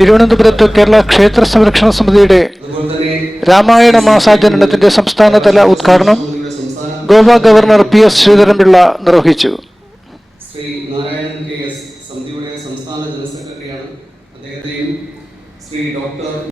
തിരുവനന്തപുരത്ത് കേരള ക്ഷേത്ര സംരക്ഷണ സമിതിയുടെ രാമായണ മാസാചരണത്തിന്റെ സംസ്ഥാനതല ഉദ്ഘാടനം Goa governor P S Sreedharan Pillai നിർവഹിച്ചു. ശ്രീ ശ്രീ ഡോക്ടർ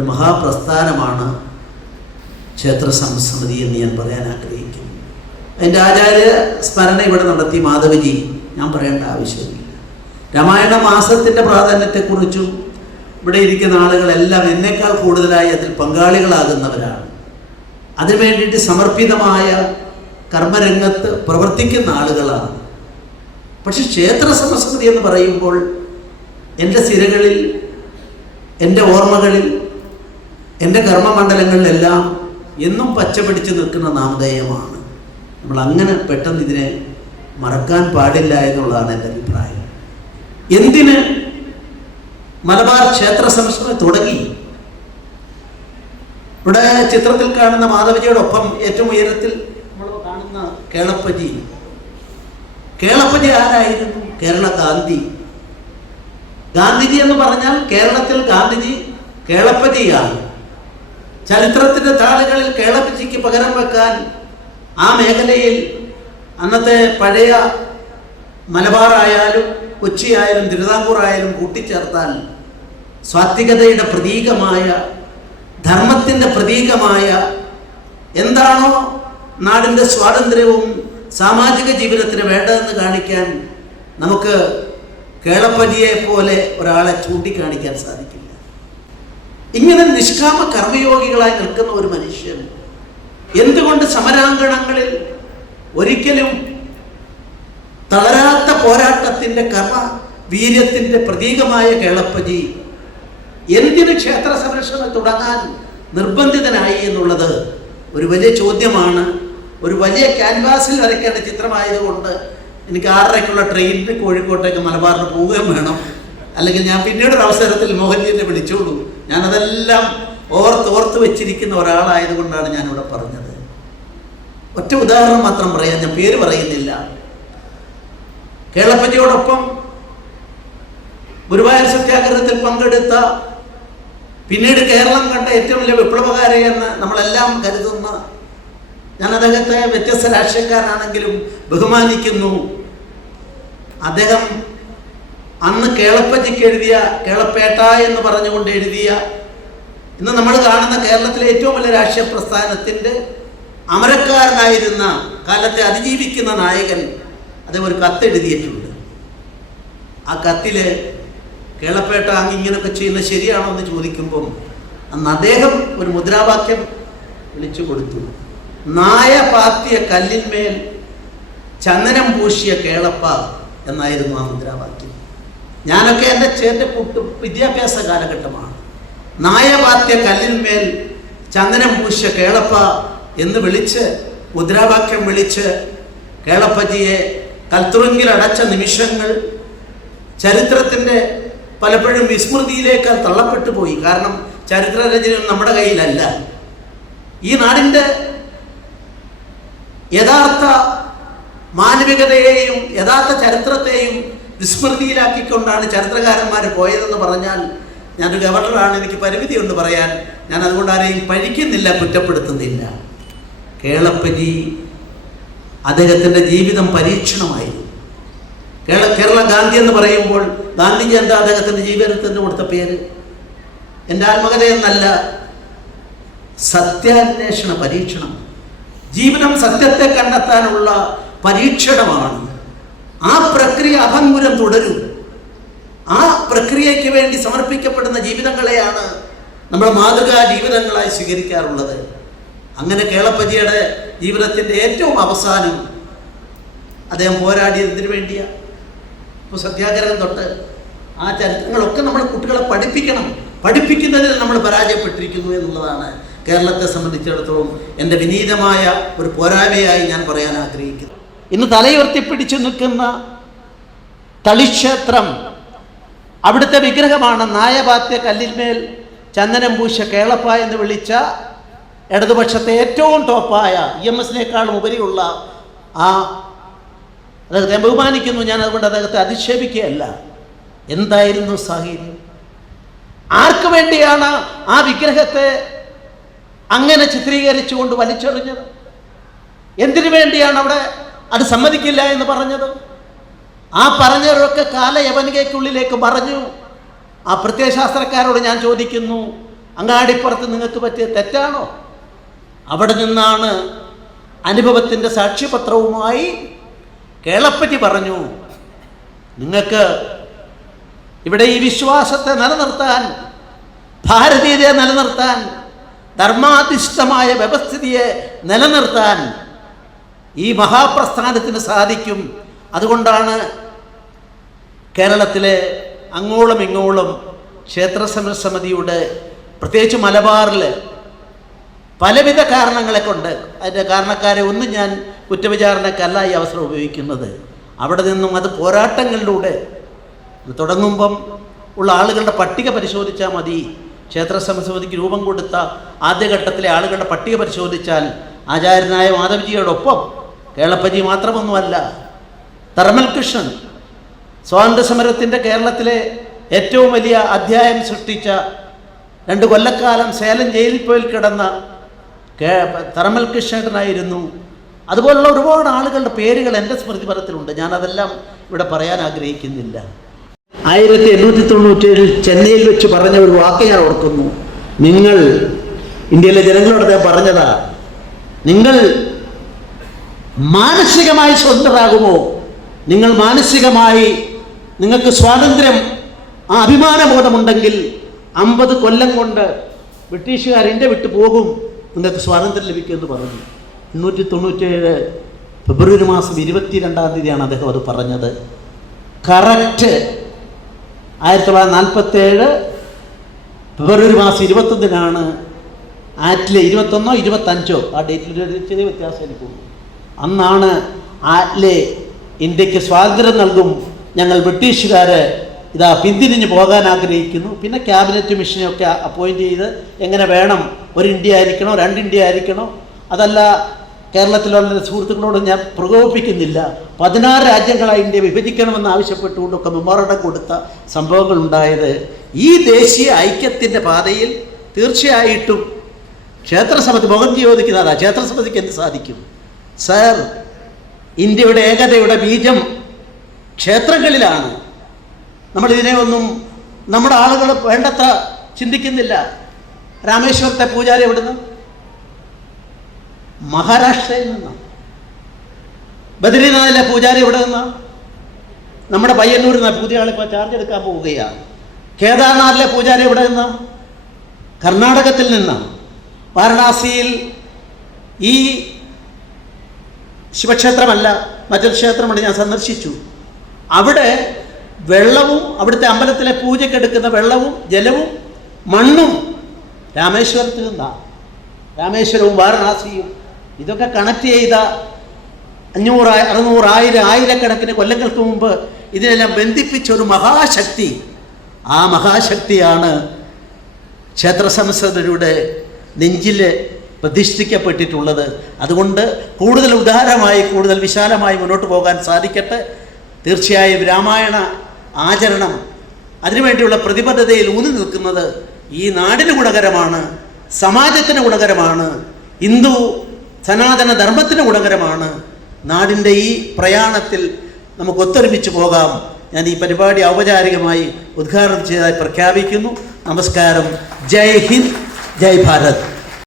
ഒരു മഹാപ്രസ്ഥാനമാണ് ക്ഷേത്ര സംസമിതി എന്ന് ഞാൻ പറയാൻ ആഗ്രഹിക്കുന്നു. അതിന്റെ ആചാര്യ സ്മരണ ഇവിടെ നടത്തി മാധവജി ഞാൻ പറയേണ്ട ആവശ്യമില്ല. രാമായണ മാസത്തിന്റെ പ്രാധാന്യത്തെക്കുറിച്ചും ഇവിടെ ഇരിക്കുന്ന ആളുകളെല്ലാം എന്നേക്കാൾ കൂടുതലായി അതിൽ പങ്കാളികളാകുന്നവരാണ്. അതിനു വേണ്ടിയിട്ട് സമർപ്പിതമായ കർമ്മരംഗത്ത് പ്രവർത്തിക്കുന്ന ആളുകളാണ്. പക്ഷെ ക്ഷേത്ര സംസ്കൃതി എന്ന് പറയുമ്പോൾ എന്റെ സിരകളിൽ എന്റെ ഓർമ്മകളിൽ എന്റെ കർമ്മമണ്ഡലങ്ങളിലെല്ലാം എന്നും പച്ചപിടിച്ച് നിൽക്കുന്ന നാമധേയമാണ്. നമ്മൾ അങ്ങനെ പെട്ടെന്ന് ഇതിനെ മറക്കാൻ പാടില്ല എന്നുള്ളതാണ് എന്റെ അഭിപ്രായം. എന്തിന് മലബാർ ക്ഷേത്ര സംസ്കൃതി തുടങ്ങി? ഇവിടെ ചിത്രത്തിൽ കാണുന്ന മാധവജിയോടൊപ്പം ഏറ്റവും ഉയരത്തിൽ നമ്മൾ കാണുന്ന കേളപ്പജി. കേളപ്പജി ആരായിരുന്നു? കേരള ഗാന്ധി. ഗാന്ധിജി എന്ന് പറഞ്ഞാൽ കേരളത്തിൽ ഗാന്ധിജി കേളപ്പജിയാണ്. ചരിത്രത്തിന്റെ താളുകളിൽ കേളപ്പിച്ചിക്ക് പകരം വെക്കാൻ ആ മേഖലയിൽ അന്നത്തെ പഴയ മലബാറായാലും കൊച്ചിയായാലും തിരുവിതാംകൂർ ആയാലും കൂട്ടിച്ചേർത്താൽ സ്വാത്വികതയുടെ പ്രതീകമായ ധർമ്മത്തിന്റെ പ്രതീകമായ എന്താണോ നാടിന്റെ സ്വാതന്ത്ര്യവും സാമാജിക ജീവിതത്തിന് വേണ്ടതെന്ന് കാണിക്കാൻ നമുക്ക് കേളപ്പജിയെ പോലെ ഒരാളെ ചൂണ്ടിക്കാണിക്കാൻ സാധിക്കില്ല ഇങ്ങനെ നിഷ്കാമ കർമ്മയോഗികളായി നിൽക്കുന്ന ഒരു മനുഷ്യൻ എന്തുകൊണ്ട് സമരാങ്കണങ്ങളിൽ ഒരിക്കലും തളരാത്ത പോരാട്ടത്തിന്റെ കർമ്മ വീര്യത്തിന്റെ പ്രതീകമായ കേളപ്പജി എന്തിന് ക്ഷേത്ര സംരക്ഷണം തുടങ്ങാൻ നിർബന്ധിതനായി എന്നുള്ളത് ഒരു വലിയ ചോദ്യമാണ്. ഒരു വലിയ ക്യാൻവാസിൽ വരയ്ക്കേണ്ട ചിത്രമായതുകൊണ്ട് എനിക്ക് ആറരയ്ക്കുള്ള ട്രെയിനിന് കോഴിക്കോട്ടേക്ക് മലബാറിന് പോവുകയും വേണം. അല്ലെങ്കിൽ ഞാൻ പിന്നീട് ഒരു അവസരത്തിൽ മോഹൻജിനെ വിളിച്ചോളൂ. ഞാനതെല്ലാം ഓർത്ത് ഓർത്ത് വെച്ചിരിക്കുന്ന ഒരാളായതുകൊണ്ടാണ് ഞാനിവിടെ പറഞ്ഞത്. ഒറ്റ ഉദാഹരണം മാത്രം പറയാം ഞാൻ പേര് പറയുന്നില്ല. കേളപ്പജിയോടൊപ്പം ഗുരുവായൂർ സത്യാഗ്രഹത്തിൽ പങ്കെടുത്ത പിന്നീട് കേരളം കണ്ട ഏറ്റവും വലിയ വിപ്ലവകാരെയെന്ന് നമ്മളെല്ലാം കരുതുന്ന ഞാൻ അദ്ദേഹത്തെ വ്യത്യസ്ത രാഷ്ട്രീയക്കാരാണെങ്കിലും ബഹുമാനിക്കുന്നു. അദ്ദേഹം അന്ന് കേളപ്പജിക്ക് എഴുതിയ കേളപ്പേട്ട എന്ന് പറഞ്ഞുകൊണ്ട് എഴുതിയ ഇന്ന് നമ്മൾ കാണുന്ന കേരളത്തിലെ ഏറ്റവും വലിയ രാഷ്ട്രീയ പ്രസ്ഥാനത്തിന്റെ അമരക്കാരനായിരുന്ന കാലത്തെ അതിജീവിക്കുന്ന നായകൻ അദ്ദേഹം ഒരു കത്തെഴുതിയിട്ടുണ്ട് ആ കത്തിൽ കേളപ്പേട്ട അങ്ങ് ഇങ്ങനെയൊക്കെ ചെയ്യുന്നത് ശരിയാണോ എന്ന് ചോദിക്കുമ്പം അന്ന് അദ്ദേഹം ഒരു മുദ്രാവാക്യം വിളിച്ചു കൊടുത്തു. നായ പാത്തിയ കല്ലിന്മേൽ ചന്ദനം പൂശിയ കേളപ്പ എന്നായിരുന്നു ആ മുദ്രാവാക്യം. ഞാനൊക്കെ എന്റെ ചേട്ട കുട്ടു വിദ്യാഭ്യാസ കാലഘട്ടമാണ്. നായപാത്യ കല്ലിന്മേൽ ചന്ദനം പൂശ കേളപ്പ എന്ന് വിളിച്ച് മുദ്രാവാക്യം വിളിച്ച് കേളപ്പജിയെ കൽത്തുറുങ്കിൽ അടച്ച നിമിഷങ്ങൾ ചരിത്രത്തിന്റെ പലപ്പോഴും വിസ്മൃതിയിലേക്ക് തള്ളപ്പെട്ടു പോയി. കാരണം ചരിത്രരചനയും നമ്മുടെ കയ്യിലല്ല. ഈ നാടിന്റെ യഥാർത്ഥ മാനവികതയെയും യഥാർത്ഥ ചരിത്രത്തെയും വിസ്മൃതിയിലാക്കിക്കൊണ്ടാണ് ചരിത്രകാരന്മാർ പോയതെന്ന് പറഞ്ഞാൽ ഞാനൊരു ഗവർണറാണ് എനിക്ക് പരിമിതിയുണ്ട് പറയാൻ. ഞാൻ അതുകൊണ്ട് ആരെയും പഴിക്കുന്നില്ല കുറ്റപ്പെടുത്തുന്നില്ല. കേളപ്പജി അദ്ദേഹത്തിന്റെ ജീവിതം പരീക്ഷണമായി. കേരള കേരള ഗാന്ധി എന്ന് പറയുമ്പോൾ ഗാന്ധിജി എന്താ അദ്ദേഹത്തിന്റെ ജീവിതത്തിന് കൊടുത്ത പേര്? എന്റെ ആത്മകഥ എന്നല്ല സത്യാന്വേഷണ പരീക്ഷണം. ജീവിതം സത്യത്തെ കണ്ടെത്താനുള്ള പരീക്ഷണമാണ്. ആ പ്രക്രിയ അഭംഗുരം തുടരും. ആ പ്രക്രിയയ്ക്ക് വേണ്ടി സമർപ്പിക്കപ്പെടുന്ന ജീവിതങ്ങളെയാണ് നമ്മൾ മാതൃകാ ജീവിതങ്ങളായി സ്വീകരിക്കാറുള്ളത്. അങ്ങനെ കേളപ്പജിയുടെ ജീവിതത്തിന്റെ ഏറ്റവും അവസാനം അദ്ദേഹം പോരാടിയതിനു വേണ്ടിയാണ് ഇപ്പോൾ സത്യാഗ്രഹം തൊട്ട് ആ ചരിത്രങ്ങളൊക്കെ നമ്മൾ കുട്ടികളെ പഠിപ്പിക്കണം. പഠിപ്പിക്കുന്നതിൽ നമ്മൾ പരാജയപ്പെട്ടിരിക്കുന്നു എന്നുള്ളതാണ് കേരളത്തെ സംബന്ധിച്ചിടത്തോളം എന്റെ വിനീതമായ ഒരു പോരായ്മയായി ഞാൻ പറയാൻ ആഗ്രഹിക്കുന്നു ഇന്ന് തലയുയർത്തിപ്പിടിച്ചു നിൽക്കുന്ന തളിക്ഷേത്രം അവിടുത്തെ വിഗ്രഹമാണ്. നായപാത്യ കല്ലിന്മേൽ ചന്ദനം പൂശ കേളപ്പ എന്ന് വിളിച്ച ഇടതുപക്ഷത്തെ ഏറ്റവും ടോപ്പായ ഇ എം എസിനേക്കാളും ഉപരിയുള്ള ആ അദ്ദേഹത്തെ ബഹുമാനിക്കുന്നു. ഞാൻ അതുകൊണ്ട് അദ്ദേഹത്തെ അധിക്ഷേപിക്കുകയല്ല. എന്തായിരുന്നു സാഹചര്യം? ആർക്കു വേണ്ടിയാണ് ആ വിഗ്രഹത്തെ അങ്ങനെ ചിത്രീകരിച്ചുകൊണ്ട് വലിച്ചെറിഞ്ഞത്? എന്തിനു വേണ്ടിയാണ് അവിടെ അത് സമ്മതിക്കില്ല എന്ന് പറഞ്ഞത്. ആ പറഞ്ഞവരൊക്കെ കാലയവനികയ്ക്കുള്ളിലേക്ക് പറഞ്ഞു. ആ പ്രത്യയശാസ്ത്രക്കാരോട് ഞാൻ ചോദിക്കുന്നു അങ്ങാടിപ്പുറത്ത് നിങ്ങൾക്ക് പറ്റിയ തെറ്റാണോ? അവിടെ നിന്നാണ് അനുഭവത്തിന്റെ സാക്ഷ്യപത്രവുമായി കേളപ്പറ്റി പറഞ്ഞു. നിങ്ങൾക്ക് ഇവിടെ ഈ വിശ്വാസത്തെ നിലനിർത്താൻ ഭാരതീയതയെ നിലനിർത്താൻ ധർമാധിഷ്ഠമായ വ്യവസ്ഥിതിയെ നിലനിർത്താൻ ഈ മഹാപ്രസ്ഥാനത്തിന് സാധിക്കും. അതുകൊണ്ടാണ് കേരളത്തിലെ അങ്ങോളം ഇങ്ങോളം ക്ഷേത്ര സമിതിയുടെ പ്രത്യേകിച്ച് മലബാറിൽ പലവിധ കാരണങ്ങളെ കൊണ്ട് അതിന്റെ കാരണക്കാരെ ഒന്നും ഞാൻ കുറ്റവിചാരണക്കല്ല ഈ അവസരം ഉപയോഗിക്കുന്നത്. അവിടെ നിന്നും അത് പോരാട്ടങ്ങളിലൂടെ തുടങ്ങുമ്പം ഉള്ള ആളുകളുടെ പട്ടിക പരിശോധിച്ചാൽ മതി. ക്ഷേത്ര സമിതിക്ക് രൂപം കൊടുത്ത ആദ്യഘട്ടത്തിലെ ആളുകളുടെ പട്ടിക പരിശോധിച്ചാൽ ആചാര്യനായ മാധവജിയോടൊപ്പം കേളപ്പജി മാത്രമൊന്നുമല്ല. തർമൽ കൃഷ്ണൻ സ്വാതന്ത്ര്യ സമരത്തിന്റെ കേരളത്തിലെ ഏറ്റവും വലിയ അധ്യായം സൃഷ്ടിച്ച രണ്ട് കൊല്ലക്കാലം സേലം ജയിലിൽ പോയി കിടന്ന കേ തറമൽ കൃഷ്ണേട്ടനായിരുന്നു അതുപോലുള്ള ഒരുപാട് ആളുകളുടെ പേരുകൾ എന്റെ സ്മൃതിപരത്തിലുണ്ട് ഞാനതെല്ലാം ഇവിടെ പറയാൻ ആഗ്രഹിക്കുന്നില്ല. ആയിരത്തി എണ്ണൂറ്റി തൊണ്ണൂറ്റേഴിൽ ചെന്നൈയിൽ വെച്ച് പറഞ്ഞ ഒരു വാക്ക് ഞാൻ ഓർക്കുന്നു. നിങ്ങൾ ഇന്ത്യയിലെ ജനങ്ങളോട് അദ്ദേഹം പറഞ്ഞതാ നിങ്ങൾ മാനസികമായി സ്വതന്ത്രരാകുമോ? നിങ്ങൾ മാനസികമായി നിങ്ങൾക്ക് സ്വാതന്ത്ര്യം ആ അഭിമാനബോധമുണ്ടെങ്കിൽ അമ്പത് കൊല്ലം കൊണ്ട് ബ്രിട്ടീഷുകാർ എന്റെ വിട്ടു പോകും. നിങ്ങൾക്ക് സ്വാതന്ത്ര്യം ലഭിക്കുമെന്ന് പറഞ്ഞു. എണ്ണൂറ്റി തൊണ്ണൂറ്റേഴ് ഫെബ്രുവരി മാസം ഇരുപത്തിരണ്ടാം തീയതിയാണ് അദ്ദേഹം അത് പറഞ്ഞത്. കറക്റ്റ് ആയിരത്തി തൊള്ളായിരത്തി നാൽപ്പത്തേഴ് ഫെബ്രുവരി മാസം ഇരുപത്തൊന്നിനാണ് ആറ്റിലെ ഇരുപത്തൊന്നോ ഇരുപത്തഞ്ചോ ആ ഡേറ്റിൽ ചെറിയ വ്യത്യാസം എനിക്കുള്ളൂ അന്നാണ് ആറ്റിലെ ഇന്ത്യയ്ക്ക് സ്വാതന്ത്ര്യം നൽകും ഞങ്ങൾ ബ്രിട്ടീഷുകാരെ ഇതാ പിന്തിരിഞ്ഞ് പോകാൻ ആഗ്രഹിക്കുന്നു. പിന്നെ ക്യാബിനറ്റ് മിഷനെയൊക്കെ അപ്പോയിന്റ് ചെയ്ത് എങ്ങനെ വേണം? ഒരു ഇന്ത്യ ആയിരിക്കണോ? രണ്ട് ഇന്ത്യ ആയിരിക്കണോ? അതല്ല കേരളത്തിലുള്ള സുഹൃത്തുക്കളോട് ഞാൻ പ്രകോപിപ്പിക്കുന്നില്ല. പതിനാറ് രാജ്യങ്ങളായി ഇന്ത്യ വിഭജിക്കണമെന്ന് ആവശ്യപ്പെട്ടുകൊണ്ടൊക്കെ മെമ്മോറണ്ടം കൊടുത്ത സംഭവങ്ങൾ ഉണ്ടായത് ഈ ദേശീയ ഐക്യത്തിന്റെ പാതയിൽ തീർച്ചയായിട്ടും ക്ഷേത്രസമിതി മോഹൻജി ചോദിക്കുന്നതാ ക്ഷേത്രസമിതിക്ക് എന്ത് സാധിക്കും? സർ ഇന്ത്യയുടെ ഏകതയുടെ ബീജം ക്ഷേത്രങ്ങളിലാണ്. നമ്മളിതിനെ ഒന്നും നമ്മുടെ ആളുകൾ വേണ്ടത്ര ചിന്തിക്കുന്നില്ല. രാമേശ്വരത്തെ പൂജാരി എവിടുന്ന്? മഹാരാഷ്ട്രയിൽ നിന്നാണ് ബദ്രീനാഥിലെ പൂജാരി എവിടെ നിന്നാണ് നമ്മുടെ പയ്യന്നൂരിൽ നിന്ന് പുതിയ ആളിപ്പോൾ ചാർജ് എടുക്കാൻ പോവുകയാണ് കേദാർനാഥിലെ പൂജാരി എവിടെ നിന്നാണ് കർണാടകത്തിൽ നിന്നാണ് വാരണാസിയിൽ ഈ ശിവക്ഷേത്രമല്ല മറ്റൊരു ക്ഷേത്രമുണ്ട് ഞാൻ സന്ദർശിച്ചു. അവിടെ വെള്ളവും അവിടുത്തെ അമ്പലത്തിലെ പൂജയ്ക്കെടുക്കുന്ന വെള്ളവും ജലവും മണ്ണും രാമേശ്വരത്തിൽ നിന്നാണ് രാമേശ്വരവും വാരണാസിയും ഇതൊക്കെ കണക്ട് ചെയ്ത അഞ്ഞൂറ് അറുന്നൂറ് ആയിരം ആയിരക്കണക്കിന് കൊല്ലങ്ങൾക്ക് മുമ്പ് ഇതിനെല്ലാം ബന്ധിപ്പിച്ച ഒരു മഹാശക്തി. ആ മഹാശക്തിയാണ് ക്ഷേത്ര സംസദരുടെ നെഞ്ചിൽ പ്രതിഷ്ഠിക്കപ്പെട്ടിട്ടുള്ളത് അതുകൊണ്ട് കൂടുതൽ ഉദാരമായി കൂടുതൽ വിശാലമായി മുന്നോട്ട് പോകാൻ സാധിക്കട്ടെ. തീർച്ചയായും രാമായണ ആചരണം അതിനുവേണ്ടിയുള്ള പ്രതിബദ്ധതയിൽ ഊന്നി നിൽക്കുന്നത് ഈ നാടിന് ഗുണകരമാണ് സമാജത്തിന് ഗുണകരമാണ് ഹിന്ദു സനാതന ധർമ്മത്തിന് ഗുണകരമാണ്. നാടിന്റെ ഈ പ്രയാണത്തിൽ നമുക്ക് ഒത്തൊരുമിച്ച് പോകാം. ഞാൻ ഈ പരിപാടി ഔപചാരികമായി ഉദ്ഘാടനം ചെയ്തതായി പ്രഖ്യാപിക്കുന്നു. നമസ്കാരം. ജയ് ഹിന്ദ് ജയ് ഭാരത്.